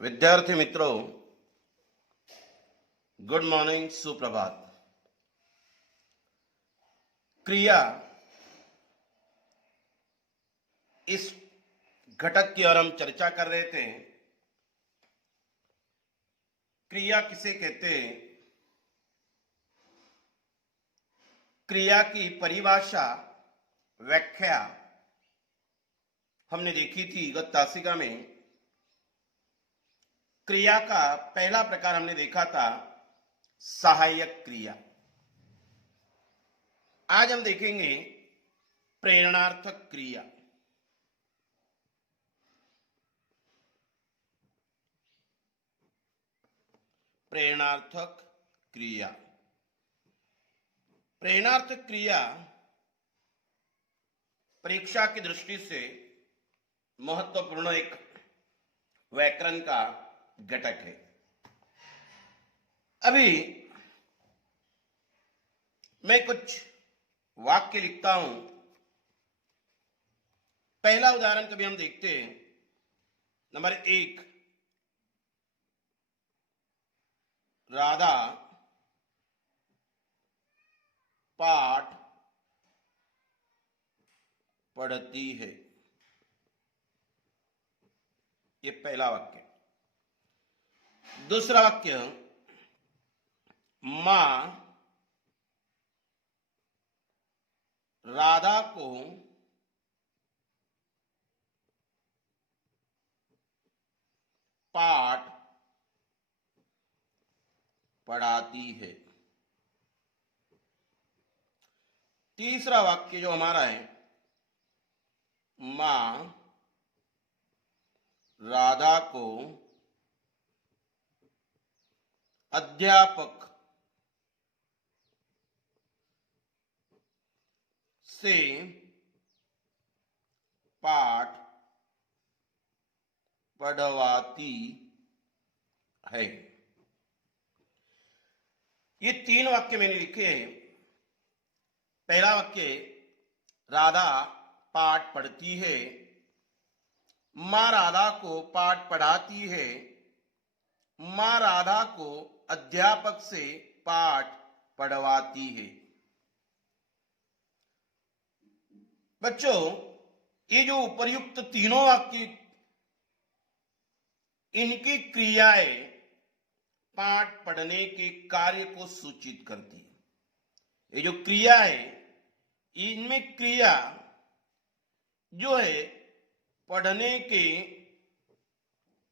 विद्यार्थी मित्रों, good morning, सुप्रभात। क्रिया इस घटक की और हम चर्चा कर रहे थे। क्रिया किसे कहते हैं? क्रिया की परिभाषा, व्याख्या हमने देखी थी गत तासिका में। क्रिया का पहला प्रकार हमने देखा था सहायक क्रिया। आज हम देखेंगे प्रेरणार्थक क्रिया। प्रेरणार्थक क्रिया। प्रेरणार्थक क्रिया परीक्षा की दृष्टि से महत्वपूर्ण एक व्याकरण का घटक है। अभी मैं कुछ वाक्य लिखता हूं। पहला उदाहरण कभी हम देखते हैं। नंबर 1, राधा पाठ पढ़ती है। ये पहला वाक्य। दूसरा वाक्य, मां राधा को पाठ पढ़ाती है। तीसरा वाक्य जो हमारा है, मां राधा को अध्यापक से पाठ पढ़वाती है। ये 3 वाक्य मैंने लिखे हैं। पहला वाक्य, राधा पाठ पढ़ती है, मां राधा को पाठ पढ़ाती है, मां राधा को अध्यापक से पाठ पढ़वाती है। बच्चों, ये जो उपर्युक्त तीनों वाक्य, इनकी क्रियाएं पाठ पढ़ने के कार्य को सूचित करती है। ये जो क्रिया है, इनमें क्रिया जो है पढ़ने के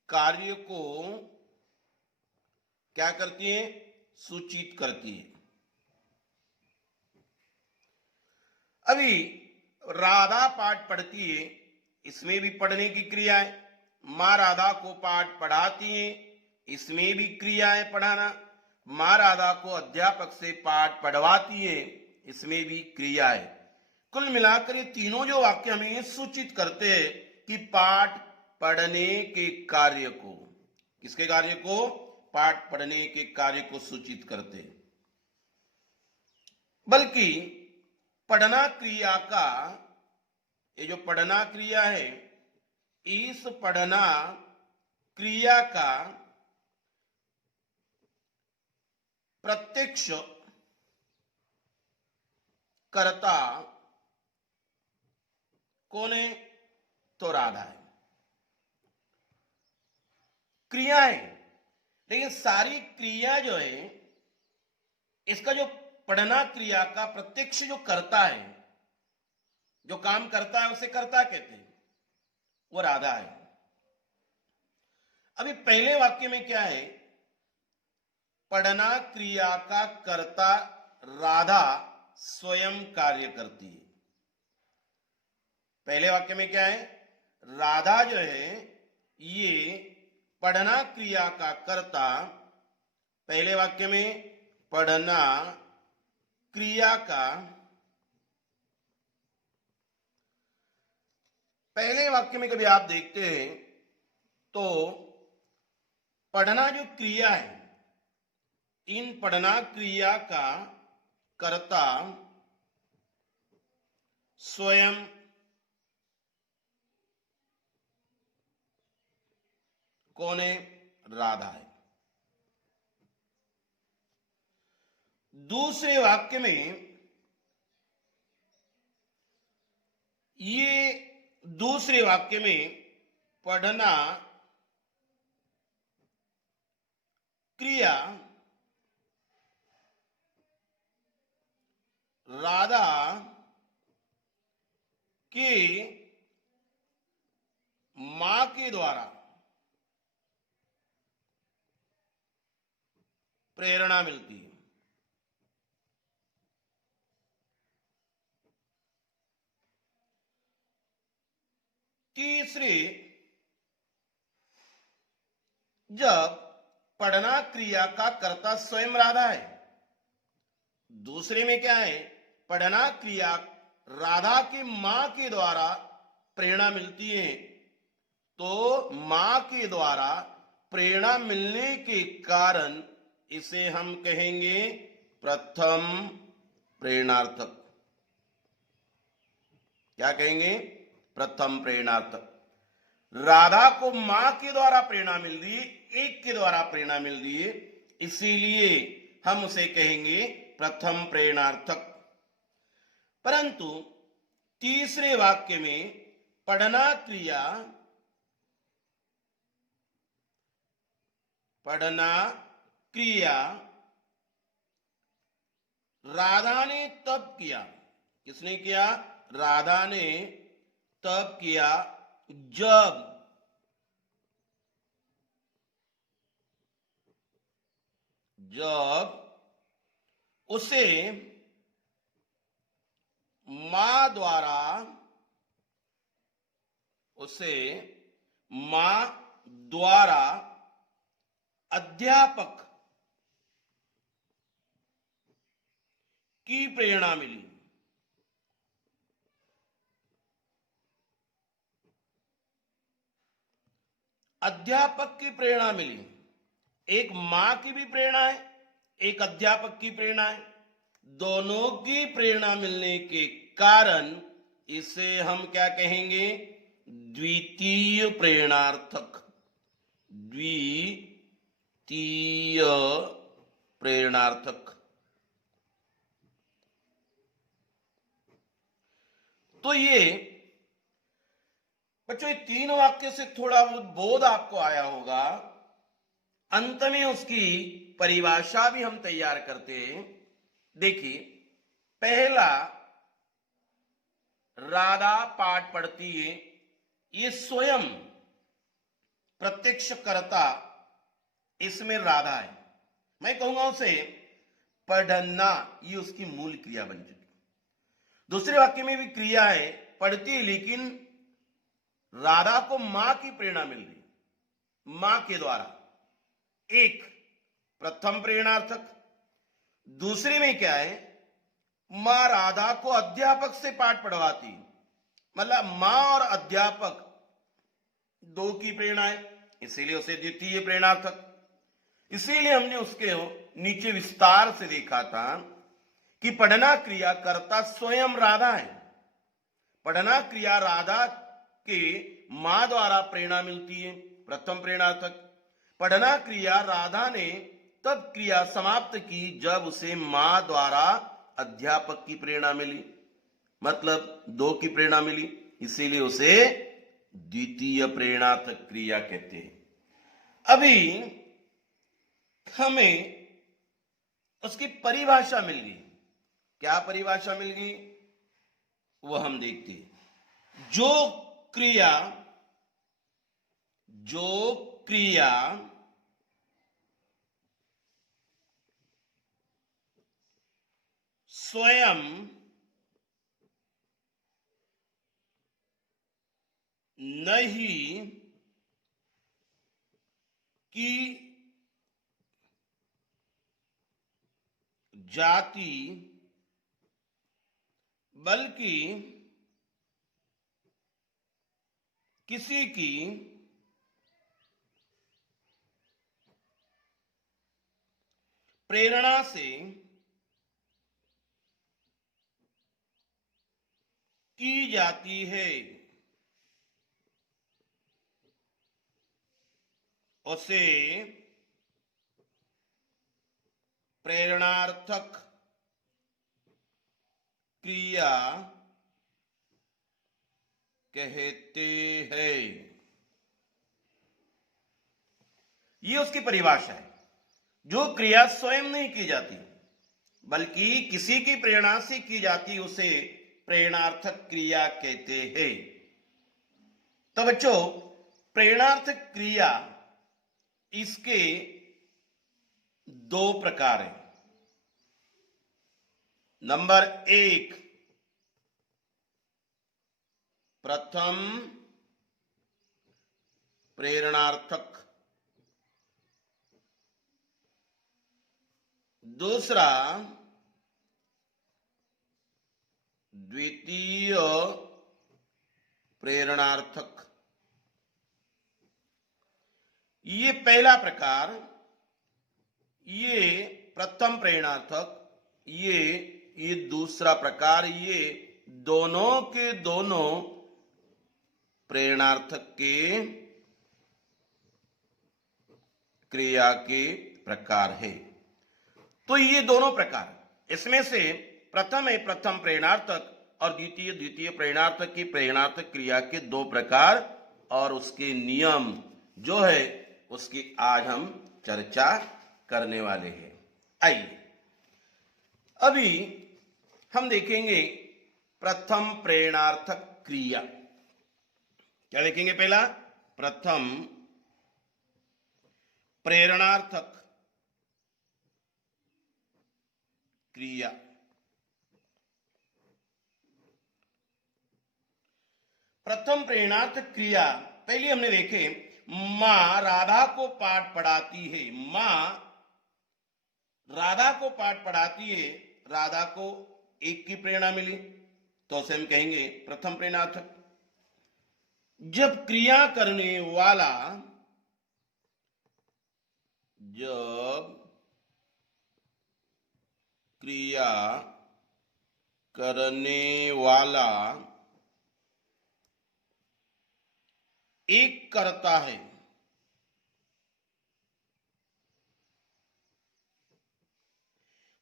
कार्य को क्या करती है? सूचित करती है। अभी राधा पाठ पढ़ती है, इसमें भी पढ़ने की क्रिया है। मां राधा को पाठ पढ़ाती है, इसमें भी क्रिया है पढ़ाना। मां राधा को अध्यापक से पाठ पढ़वाती है, इसमें भी क्रिया है। कुल मिलाकर ये तीनों जो वाक्य हमें ये सूचित करते हैं कि पाठ पढ़ने के कार्य को, किसके कार्य को? पाठ पढ़ने के कार्य को सूचित करते हैं। बल्कि पढ़ना क्रिया का, ये जो पढ़ना क्रिया है, इस पढ़ना क्रिया का प्रत्यक्ष कर्ता कौन है? तो राधा है। क्रिया है, लेकिन सारी क्रिया जो है, इसका जो पढ़ना क्रिया का प्रत्यक्ष जो कर्ता है, जो काम करता है, उसे कर्ता कहते हैं, वो राधा है। अभी पहले वाक्य में क्या है? पढ़ना क्रिया का कर्ता राधा स्वयं कार्य करती है। पहले वाक्य में क्या है? राधा जो है, ये पढ़ना क्रिया का कर्ता। पहले वाक्य में पढ़ना क्रिया का, पहले वाक्य में कभी आप देखते हैं तो पढ़ना जो क्रिया है, इन पढ़ना क्रिया का कर्ता स्वयं कौन है? राधा है। दूसरे वाक्य में पढ़ना क्रिया राधा के मां के द्वारा प्रेरणा मिलती है। तीसरे, जब पढ़ना क्रिया का कर्ता स्वयं राधा है। दूसरे में क्या है, पढ़ना क्रिया राधा की मां के द्वारा प्रेरणा मिलती है, तो मां के द्वारा प्रेरणा मिलने के कारण इसे हम कहेंगे प्रथम प्रेरणार्थक। क्या कहेंगे, प्रथम प्रेरणार्थक। राधा को मां के द्वारा प्रेरणा मिल रही है, एक के द्वारा प्रेरणा मिल रही है, इसीलिए हम उसे कहेंगे प्रथम प्रेरणार्थक। परंतु तीसरे वाक्य में पढ़ना क्रिया राधा ने तब किया। किसने किया, राधा ने तब किया जब उसे मां द्वारा अध्यापक की प्रेरणा मिली। अध्यापक की प्रेरणा मिली। एक मां की भी प्रेरणा है, एक अध्यापक की प्रेरणा है। दोनों की प्रेरणा मिलने के कारण इसे हम क्या कहेंगे, द्वितीय प्रेरणार्थक। द्वितीय प्रेरणार्थक। तो ये बच्चों, ये तीन वाक्य से थोड़ा बोध आपको आया होगा। अंत में उसकी परिभाषा भी हम तैयार करते हैं। देखिए, पहला, राधा पाठ पढ़ती है, ये स्वयं प्रत्यक्ष कर्ता इसमें राधा है। मैं कहूंगा उसे पढ़ना, ये उसकी मूल क्रिया बन चुकी। दूसरे वाक्य में भी क्रिया है, पढ़ती है, लेकिन राधा को मां की प्रेरणा मिल रही, मां के द्वारा। एक प्रथम प्रेरणार्थक। दूसरे में क्या है, मां राधा को अध्यापक से पाठ पढ़वाती, मतलब मां और अध्यापक दो की प्रेरणा है, इसीलिए उसे द्वितीय प्रेरणार्थक। इसीलिए हमने उसके नीचे विस्तार से देखा था कि पढ़ना क्रिया कर्ता स्वयं राधा है। पढ़ना क्रिया राधा के मां द्वारा प्रेरणा मिलती है, प्रथम प्रेरणार्थक। पढ़ना क्रिया राधा ने तब क्रिया समाप्त की जब उसे मां द्वारा अध्यापक की प्रेरणा मिली, मतलब दो की प्रेरणा मिली, इसीलिए उसे द्वितीय प्रेरणार्थक क्रिया कहते हैं। अभी हमें उसकी परिभाषा मिल गई। क्या परिभाषा मिल गई, वो हम देखते हैं। जो क्रिया स्वयं नहीं की जाती, बल्कि किसी की प्रेरणा से की जाती है, उसे प्रेरणार्थक क्रिया कहते हैं। ये उसकी परिभाषा है। जो क्रिया स्वयं नहीं की जाती बल्कि किसी की प्रेरणा से की जाती उसे प्रेरणार्थक क्रिया कहते हैं। तो बच्चों, प्रेरणार्थक क्रिया इसके दो प्रकार हैं। नंबर 1, प्रथम प्रेरणार्थक, दूसरा द्वितीय प्रेरणार्थक। ये पहला प्रकार, ये प्रथम प्रेरणार्थक, ये दूसरा प्रकार, ये दोनों के दोनों प्रेरणार्थक के क्रिया के प्रकार है। तो ये दोनों प्रकार, इसमें से प्रथम है प्रथम प्रेरणार्थक और द्वितीय प्रेरणार्थक की प्रेरणार्थक क्रिया के दो प्रकार और उसके नियम जो है उसकी आज हम चर्चा करने वाले हैं। आइए अभी हम देखेंगे प्रथम प्रेरणार्थक क्रिया। क्या देखेंगे? पहला प्रथम प्रेरणार्थक क्रिया। प्रथम प्रेरणार्थक क्रिया पहले हमने देखे, मां राधा को पाठ पढ़ाती है। मां राधा को पाठ पढ़ाती है, राधा को एक की प्रेरणा मिली तो उसे हम कहेंगे प्रथम प्रेरणार्थक। जब क्रिया करने वाला एक करता है,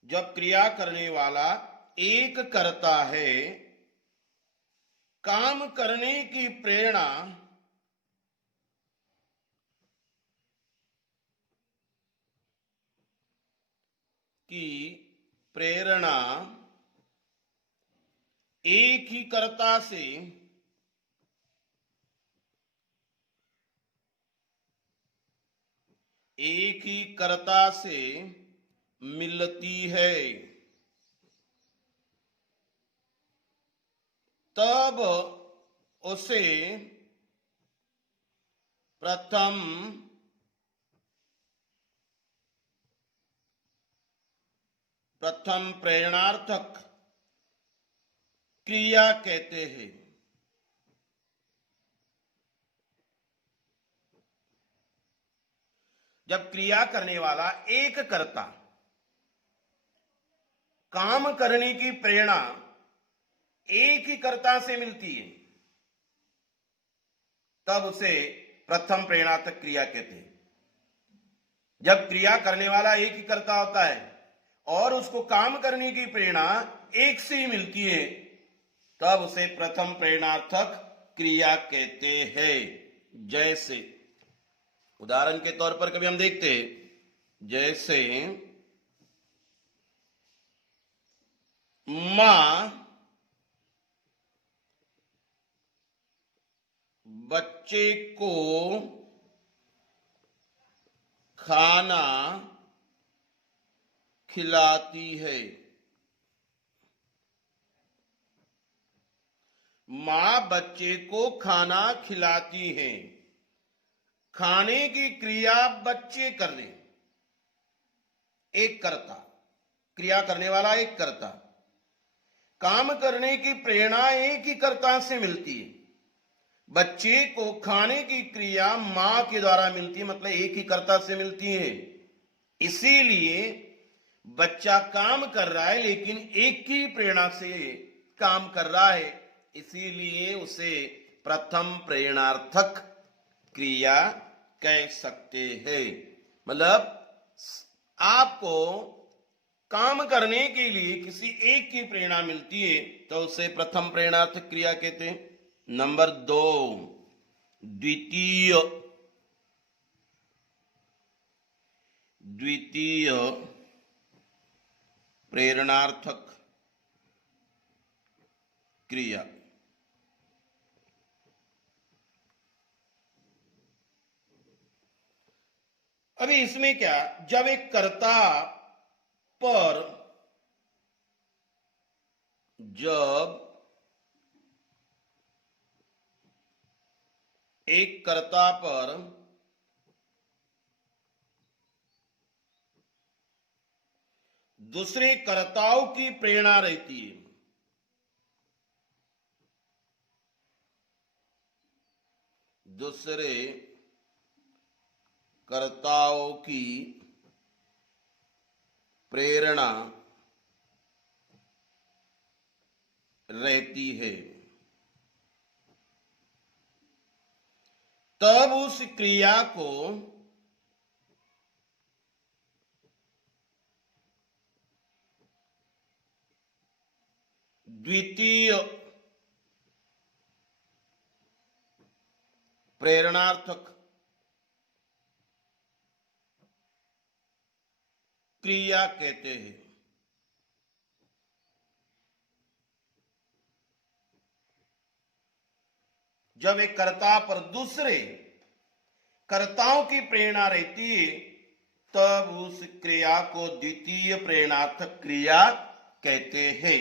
जब क्रिया करने वाला एक करता है, काम करने की प्रेरणा एक ही कर्ता से मिलती है, तब उसे प्रथम प्रेरणार्थक क्रिया कहते हैं। जब क्रिया करने वाला एक कर्ता, काम करने की प्रेरणा एक ही कर्ता से मिलती है, तब उसे प्रथम प्रेरणार्थक क्रिया कहते हैं। जब क्रिया करने वाला एक ही कर्ता होता है और उसको काम करने की प्रेरणा एक से ही मिलती है, तब उसे प्रथम प्रेरणार्थक क्रिया कहते हैं। जैसे उदाहरण के तौर पर कभी हम देखते हैं, जैसे मां बच्चे को खाना खिलाती है। मां बच्चे को खाना खिलाती है। खाने की क्रिया बच्चे कर रहे, एक कर्ता, क्रिया करने वाला एक कर्ता, काम करने की प्रेरणा एक ही कर्ता से मिलती है। बच्चे को खाने की क्रिया मां के द्वारा मिलती है, मतलब एक ही कर्ता से मिलती है। इसीलिए बच्चा काम कर रहा है लेकिन एक ही प्रेरणा से काम कर रहा है, इसीलिए उसे प्रथम प्रेरणार्थक क्रिया कह सकते हैं। मतलब आपको काम करने के लिए किसी एक की प्रेरणा मिलती है तो उसे प्रथम प्रेरणार्थक क्रिया कहते हैं। नंबर 2, द्वितीय प्रेरणार्थक क्रिया। अभी इसमें क्या, जब एक कर्ता पर दूसरे कर्ताओं की प्रेरणा रहती है, दूसरे कर्ताओं की प्रेरणा रहती है, तब उस क्रिया को द्वितीय प्रेरणार्थक क्रिया कहते हैं। जब एक कर्ता पर दूसरे कर्ताओं की प्रेरणा रहती है तब उस क्रिया को द्वितीय प्रेरणार्थक क्रिया कहते हैं।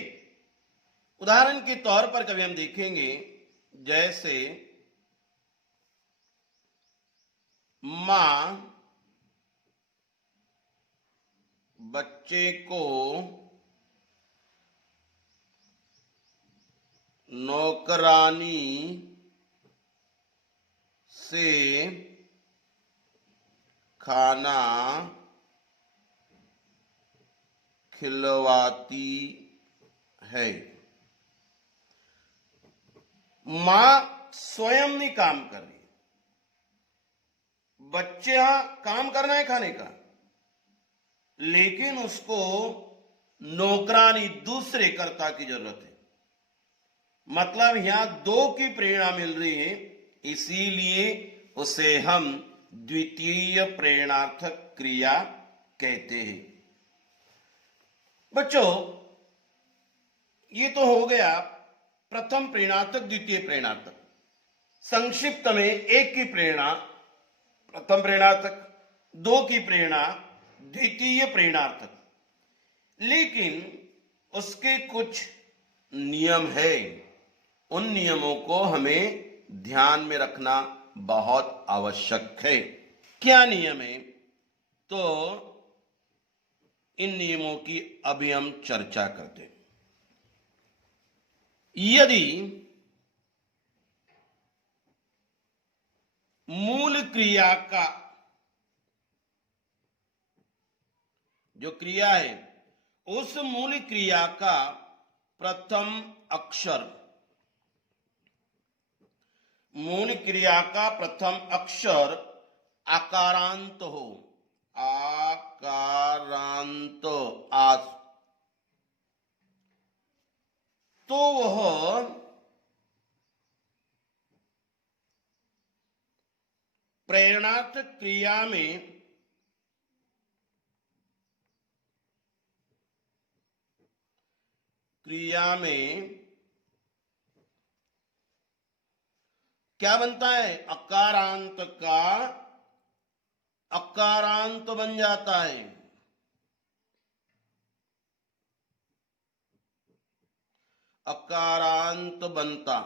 उदाहरण के तौर पर कभी हम देखेंगे, जैसे मां बच्चे को नौकरानी से खाना खिलवाती है। मां स्वयं नहीं काम कर रही, बच्चे यहां काम करना है खाने का, लेकिन उसको नौकरानी दूसरे कर्ता की जरूरत है। मतलब यहां दो की प्रेरणा मिल रही है, इसीलिए उसे हम द्वितीय प्रेरणार्थक क्रिया कहते हैं। बच्चों, ये तो हो गया प्रथम प्रेरणार्थक द्वितीय प्रेरणार्थक। संक्षिप्त में एक की प्रेरणा प्रथम प्रेरणार्थक, दो की प्रेरणा द्वितीय प्रेरणार्थक। लेकिन उसके कुछ नियम है, उन नियमों को हमें ध्यान में रखना बहुत आवश्यक है। क्या नियम है, तो इन नियमों की अभी हम चर्चा करते हैं। यदि मूल क्रिया का जो क्रिया है, उस मूल क्रिया का प्रथम अक्षर, मूल क्रिया का प्रथम अक्षर आकारांत हो, आकारांत आस, तो वह प्रेरणार्थक क्रिया में क्या बनता है, अकारांत का अकारांत बन जाता है। अकारांत बनता,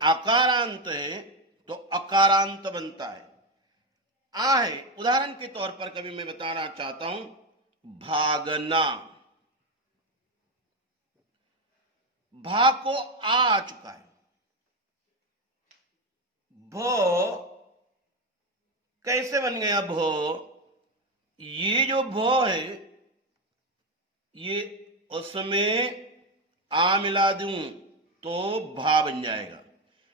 आकारांत है तो अकारांत बनता है। आ है, उदाहरण के तौर पर कभी मैं बताना चाहता हूं, भागना, भा को आ चुका है, भो कैसे बन गया भो, ये जो भो है ये उसमें आ मिला दूं तो भा बन जाएगा।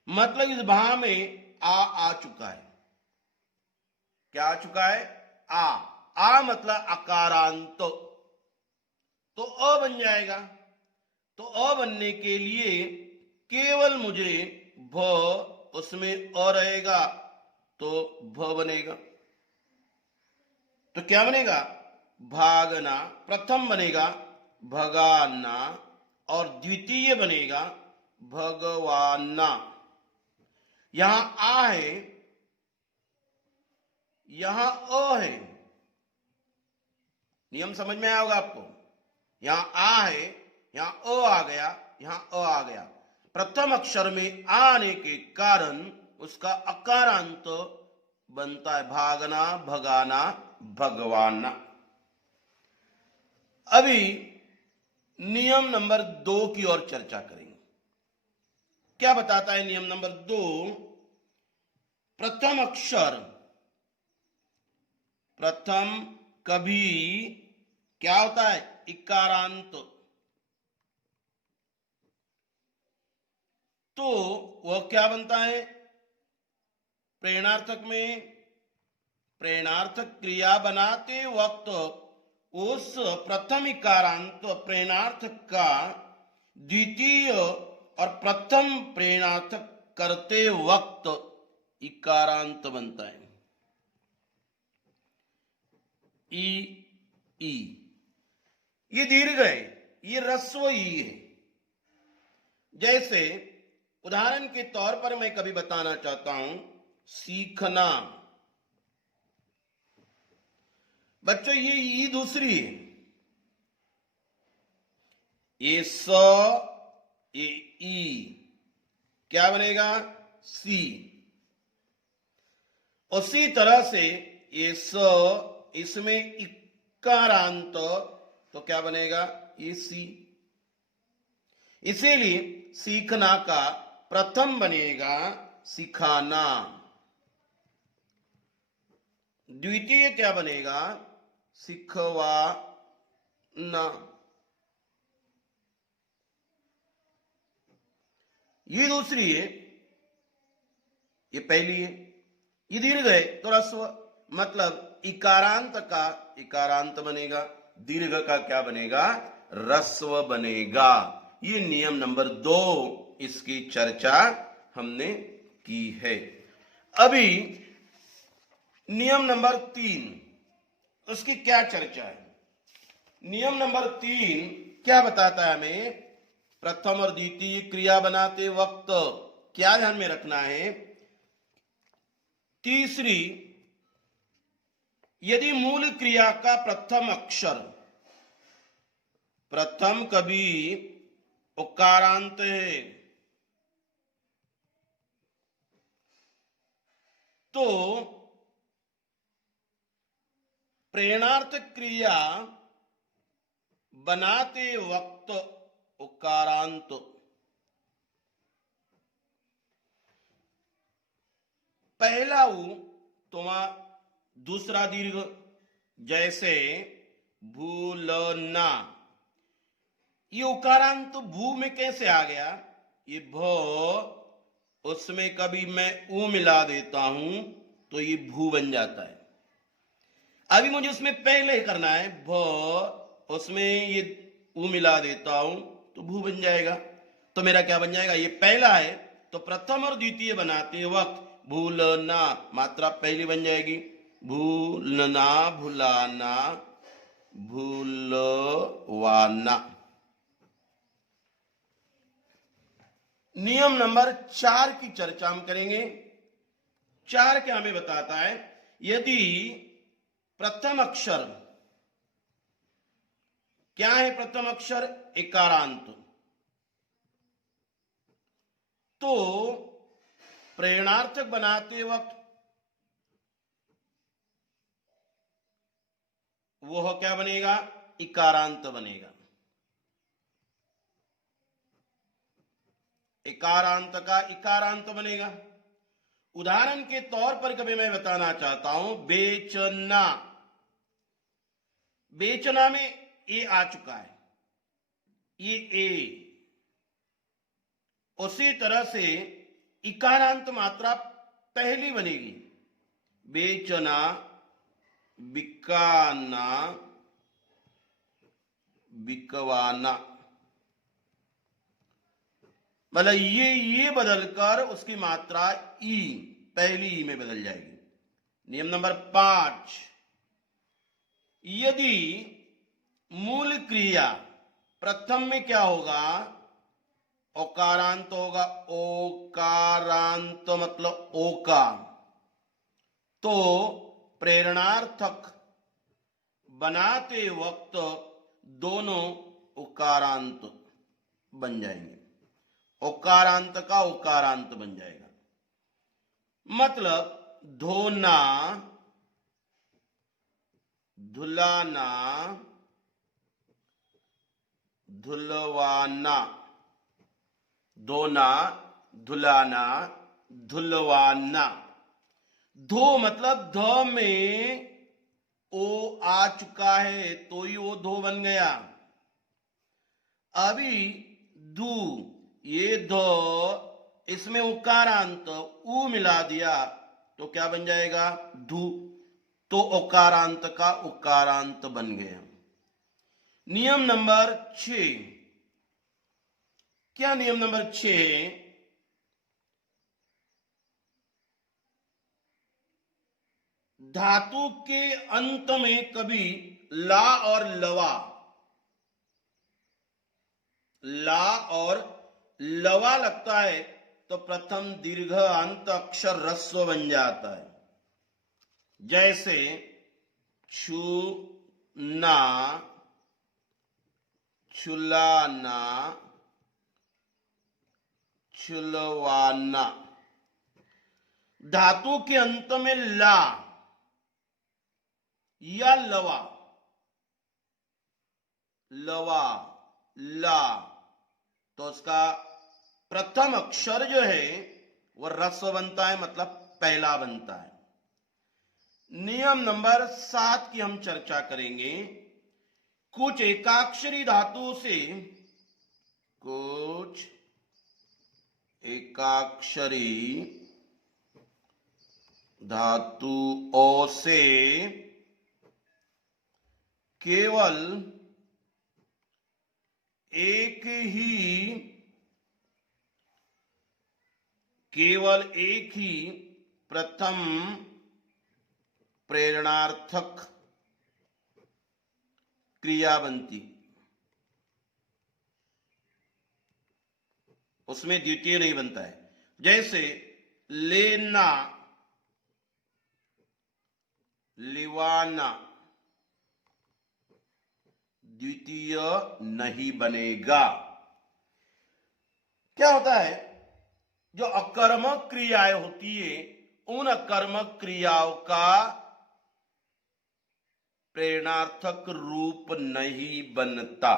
मतलब इस भा में आ चुका है। क्या आ चुका है? आ मतलब अकारांत, तो अ बन जाएगा। तो अ बनने के लिए केवल मुझे भ, उसमें अ रहेगा तो भ बनेगा। तो क्या बनेगा? भागना प्रथम बनेगा भगाना, और द्वितीय बनेगा भगवाना। यहां आ है, यहां अ है। नियम समझ में आया होगा आपको। यहां आ है, यहां अ आ गया, यहां अ आ गया। प्रथम अक्षर में आ आने के कारण उसका अकारांत बनता है भागना, भगाना, भगवाना। अभी नियम नंबर 2 की ओर चर्चा करेंगे। क्या बताता है नियम नंबर 2? प्रथम अक्षर, प्रथम कभी क्या होता है? इकारांत। तो वह क्या बनता है? प्रेरणार्थक में प्रेरणार्थक क्रिया बनाते वक्त उस प्रथम इकारांत प्रेरणार्थक का द्वितीय और प्रथम प्रेरणार्थक करते वक्त इकारांत बनता है। ई ई, ये दीर्घ है, ये ह्रस्व ई है। जैसे उदाहरण के तौर पर मैं कभी बताना चाहता हूं, सीखना। बच्चों ये ई दूसरी है, ये स, ये ई, क्या बनेगा? सी। उसी तरह से ये स, इसमें इकारांत, तो क्या बनेगा? ये सी। इसीलिए सीखना का प्रथम बनेगा सिखाना, द्वितीय क्या बनेगा? सिखवाना। ये दूसरी है, ये पहली है। ये दीर्घ है तो ह्रस्व, मतलब इकारांत का इकारांत बनेगा, दीर्घ का क्या बनेगा? ह्रस्व बनेगा। ये नियम नंबर 2, इसकी चर्चा हमने की है। अभी नियम नंबर 3, उसकी क्या चर्चा है? नियम नंबर 3 क्या बताता है हमें? प्रथम और द्वितीय क्रिया बनाते वक्त क्या ध्यान में रखना है? तीसरी, यदि मूल क्रिया का प्रथम अक्षर, प्रथम कभी उकारांत है, तो प्रेरणार्थ क्रिया बनाते वक्त उकारांत। पहला उ तो दूसरा दीर्घ, जैसे भूलना। ये उकारांत भू में कैसे आ गया? ये भ, उसमें कभी मैं ऊ मिला देता हूं तो ये भू बन जाता है। अभी मुझे उसमें पहले करना है भ, उसमें ये ऊ मिला देता हूं तो भू बन जाएगा। तो मेरा क्या बन जाएगा? ये पहला है तो प्रथम और द्वितीय बनाते वक्त भूलना, मात्रा पहली बन जाएगी। भूलना, भुलाना, भूलवाना। नियम नंबर 4 की चर्चा हम करेंगे। 4 क्या हमें बताता है? यदि प्रथम अक्षर, क्या है प्रथम अक्षर? इकारांत, तो प्रेरणार्थक बनाते वक्त वह क्या बनेगा? इकारांत बनेगा। इकारांत का इकारांत बनेगा। उदाहरण के तौर पर कभी मैं बताना चाहता हूं, बेचना। बेचना में ए आ चुका है, ये ए। उसी तरह से इकारांत मात्रा पहली बनेगी, बेचना, बिकाना, बिकवाना। मतलब ये बदलकर उसकी मात्रा ई, पहली ई में बदल जाएगी। नियम नंबर 5, यदि मूल क्रिया प्रथम में क्या होगा, ओकारांत होगा, ओकारांत मतलब ओका, तो प्रेरणार्थक बनाते वक्त दोनों उकारांत बन जाएंगे, ओकारांत का उकारांत बन जाएगा। मतलब धोना, धुलाना, धुलवाना, धोना, धुलाना, धुलवाना। धो मतलब ध में ओ आ चुका है तो ही वो धो बन गया। अभी धू, ये धो, इसमें उकारांत ऊ मिला दिया तो क्या बन जाएगा, धू, तो उकारांत का उकारांत बन गया। नियम नंबर 6, क्या नियम नंबर 6, धातु के अंत में कभी ला और लवा, ला और लवा लगता है तो प्रथम दीर्घ अंत अक्षर ह्रस्व बन जाता है। जैसे छूना, छुलाना, छुलवाना। धातु के अंत में ला या लवा, लवा, ला, तो उसका प्रथम अक्षर जो है वह ह्रस्व बनता है, मतलब पहला बनता है। नियम नंबर 7 की हम चर्चा करेंगे। कुछ एकाक्षरी धातुओं से, कुछ एकाक्षरी धातुओं से केवल एक ही प्रथम प्रेरणार्थक क्रिया बनती, उसमें द्वितीय नहीं बनता है। जैसे लेना, लिवाना, द्वितीय नहीं बनेगा। क्या होता है, जो अकर्मक क्रियाएं होती है उन अकर्मक क्रियाओं का प्रेरणार्थक रूप नहीं बनता।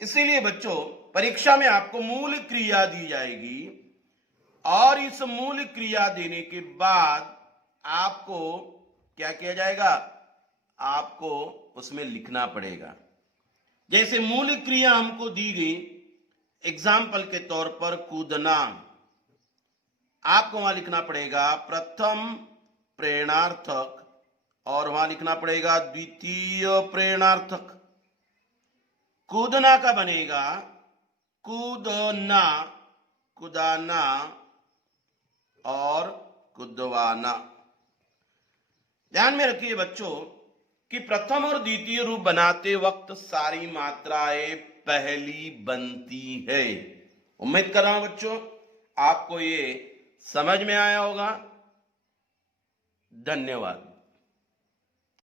इसीलिए बच्चों परीक्षा में आपको मूल क्रिया दी जाएगी और इस मूल क्रिया देने के बाद आपको क्या किया जाएगा, आपको उसमें लिखना पड़ेगा। जैसे मूल क्रिया हमको दी गई, एग्जाम्पल के तौर पर कूदना, आपको वहां लिखना पड़ेगा प्रथम प्रेरणार्थक और वहां लिखना पड़ेगा द्वितीय प्रेरणार्थक। कूदना का बनेगा कूदना, कुदाना और कुदवाना। ध्यान में रखिए बच्चों कि प्रथम और द्वितीय रूप बनाते वक्त सारी मात्राएं पहली बनती है। उम्मीद कर रहा हूं बच्चों आपको ये समझ में आया होगा। धन्यवाद।